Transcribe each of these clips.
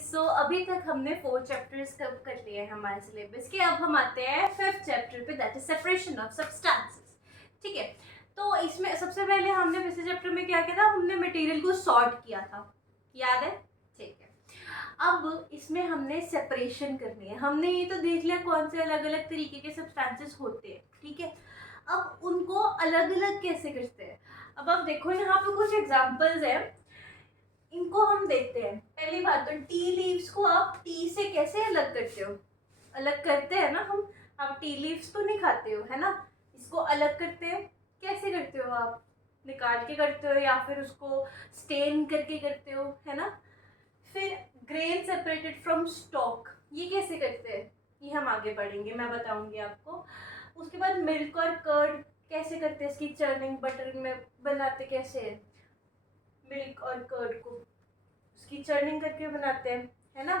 सो अभी तक हमने 4 चैप्टर्स कब कर लिए हैं हमारे सिलेबस के। अब हम आते हैं 5th चैप्टर पे, that is separation of substances. ठीक है, तो इसमें सबसे पहले हमने पिछले चैप्टर में क्या किया था, हमने मटेरियल को सॉर्ट किया था, याद है? ठीक है, अब इसमें हमने सेपरेशन करनी है। हमने ये तो देख लिया कौन से अलग अलग तरीके के सब्सटेंसेस होते हैं, ठीक है। अब उनको अलग अलग कैसे करते हैं, अब आप देखो यहाँ पे कुछ एग्जांपल्स हैं, इनको हम देखते हैं। पहली बात तो टी लीव्स को आप टी से कैसे अलग करते हो, अलग करते हैं ना हम। आप टी लीव्स तो नहीं खाते हो, है ना, इसको अलग करते हैं। कैसे करते हो आप, निकाल के करते हो या फिर उसको स्टेन करके करते हो, है ना। फिर ग्रेन सेपरेटेड फ्रॉम स्टॉक, ये कैसे करते हैं, ये हम आगे पढ़ेंगे, मैं बताऊंगी आपको। उसके बाद मिल्क और कर्ड कैसे करते हैं, इसकी चर्निंग बटर में बनाते कैसे हैं, मिल्क और कर्ड को उसकी चर्निंग करके बनाते हैं, है ना।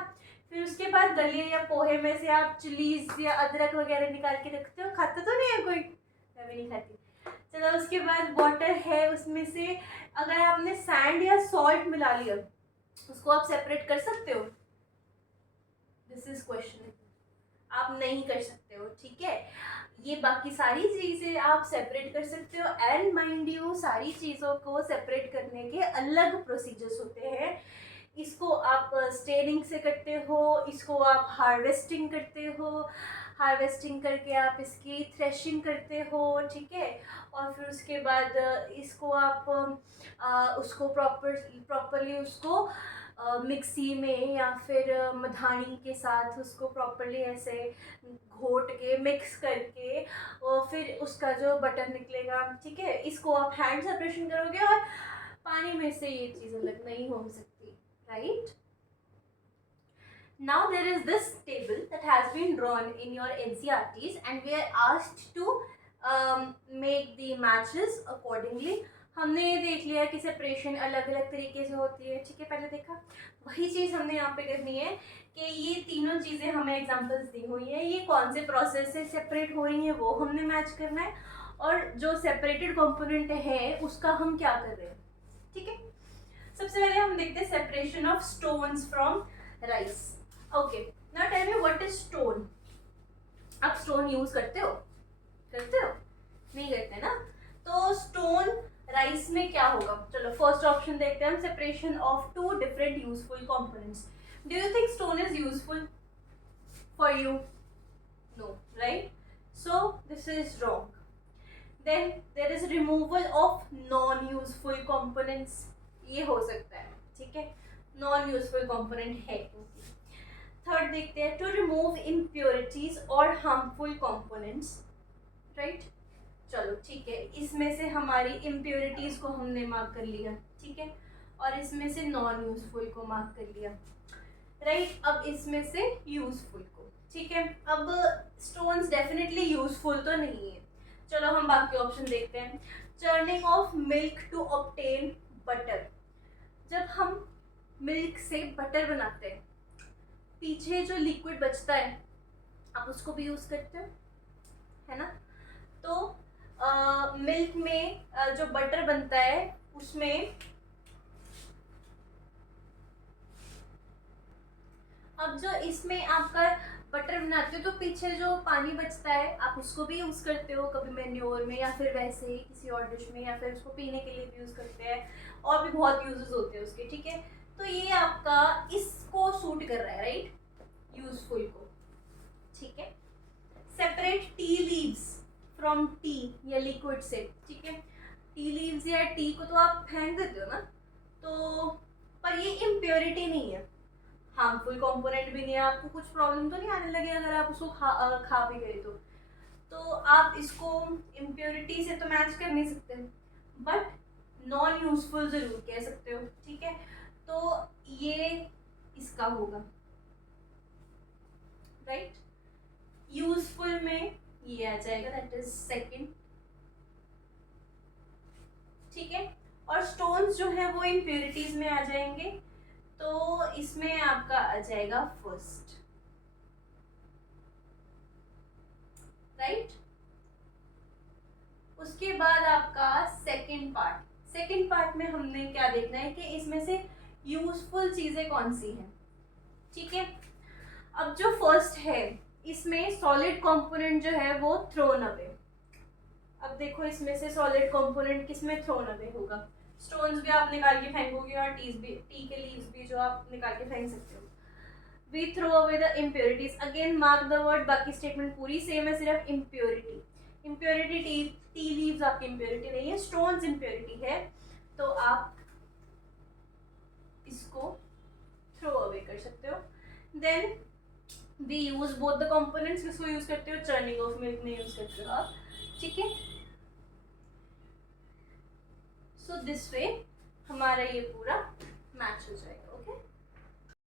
फिर उसके बाद दलिया या पोहे में से आप चिलीज या अदरक वगैरह निकाल के रखते हो, खाता तो नहीं है कोई, मैं भी नहीं खाती। चलो, उसके बाद वाटर है, उसमें से अगर आपने सैंड या सॉल्ट मिला लिया, उसको आप सेपरेट कर सकते हो? दिस इज क्वेश्चन, आप नहीं कर सकते हो, ठीक है। ये बाकी सारी चीजें आप सेपरेट कर सकते हो, एंड माइंड यू सारी चीजों को सेपरेट करने के अलग प्रोसीजर्स होते हैं। इसको आप स्टेनिंग से करते हो, इसको आप हार्वेस्टिंग करते हो, हार्वेस्टिंग करके आप इसकी थ्रेशिंग करते हो, ठीक है। और फिर उसके बाद इसको आप उसको प्रॉपरली उसको मिक्सी में या फिर मधानी के साथ उसको प्रॉपरली ऐसे घोट के मिक्स करके और फिर उसका जो बटर निकलेगा, ठीक है, इसको आप हैंड सेपरेशन करोगे और पानी में से ये चीज़ अलग नहीं हो सकती, right? Now there is this table that has been drawn in your NCERTs and we are asked to make the matches accordingly. हमने ये देख लिया कि सेपरेशन अलग अलग तरीके से होती है, ठीक है, पहले देखा। वही चीज़ हमने यहाँ पे करनी है कि ये तीनों चीज़ें हमें एग्जांपल्स दी हुई हैं, ये कौन से प्रोसेस से सेपरेट हो रही हैं वो हमने मैच करना है, और जो सेपरेटेड कंपोनेंट है उसका हम क्या कर रहे हैं, ठीक है। सबसे पहले हम देखते हैं separation of stones from rice. Okay, now tell me what is stone. आप स्टोन यूज करते हो, करते हो? नहीं करते ना। तो स्टोन राइस में क्या होगा, चलो फर्स्ट ऑप्शन देखते हैं हम, separation of two different useful components. Do you think stone is useful for you? No, right? So this is wrong. Then there is removal of non-useful components, ये हो सकता है, ठीक है, नॉन यूजफुल कंपोनेंट है। थर्ड देखते हैं, to remove impurities और हार्मफुल कंपोनेंट्स, राइट। चलो ठीक है, इसमें से हमारी इम्प्योरिटीज को हमने मार्क कर लिया, ठीक है, और इसमें से नॉन यूजफुल को मार्क कर लिया, राइट। अब इसमें से यूजफुल को, ठीक है। अब स्टोन्स डेफिनेटली यूजफुल तो नहीं है, चलो हम बाकी ऑप्शन देखते हैं। Churning of milk to obtain butter, जब हम मिल्क से बटर बनाते हैं, पीछे जो लिक्विड बचता है आप उसको भी यूज करते हो, है ना। तो मिल्क में जो बटर बनता है उसमें अब जो इसमें आपका बटर बनाते हो तो पीछे जो पानी बचता है आप उसको भी यूज़ करते हो, कभी मैन्योर में या फिर वैसे ही किसी और डिश में, या फिर उसको पीने के लिए भी यूज़ करते हैं, और भी बहुत यूजेस होते हैं उसके, ठीक है। तो ये आपका इसको सूट कर रहा है, राइट, यूजफुल को, ठीक है। Separate tea leaves from T या लिक्विड से, ठीक है। टी लीव्स या टी को तो आप फेंक देते हो ना, तो पर ये इम्प्योरिटी नहीं है, हार्मफुल कंपोनेंट भी नहीं है, आपको कुछ प्रॉब्लम तो नहीं आने लगे अगर आप उसको खा भी गए तो आप इसको इम्प्योरिटी से तो मैच कर नहीं सकते, बट नॉन यूजफुल जरूर कह सकते हो, ठीक है। तो ये इसका होगा, राइट। यूजफुल में ये आ जाएगा, दैट इज सेकंड, ठीक है। और स्टोन्स जो है वो इम्प्योरिटीज में आ जाएंगे, तो इसमें आपका आ जाएगा फर्स्ट, राइट। उसके बाद आपका सेकंड पार्ट में हमने क्या देखना है कि इसमें से यूजफुल चीजें कौन सी हैं, ठीक है। अब जो फर्स्ट है इसमें सॉलिड कंपोनेंट जो है वो थ्रोन अवे। अब देखो इसमें से सॉलिड कंपोनेंट किसमें थ्रोन अवे होगा? स्टोन्स भी आप निकाल के फेंकोगे और टी के लीव्स भी जो आप निकाल के फेंक सकते हो। We throw away the impurities. Again mark the word, बाकी स्टेटमेंट पूरी सेम है, सिर्फ इम्प्योरिटी। इम्प्योरिटी टी लीव्स आपकी इम्प्योरिटी नहीं है, स्टोन्स इम्प्योरिटी है, तो आप इसको थ्रो अवे कर सकते हो। Then we use both the components. किसको यूज करते हो? चर्निंग ऑफ मिल्क में यूज करते हो आप, ठीक है। सो दिस वे हमारा ये पूरा मैच हो जाएगा। ओके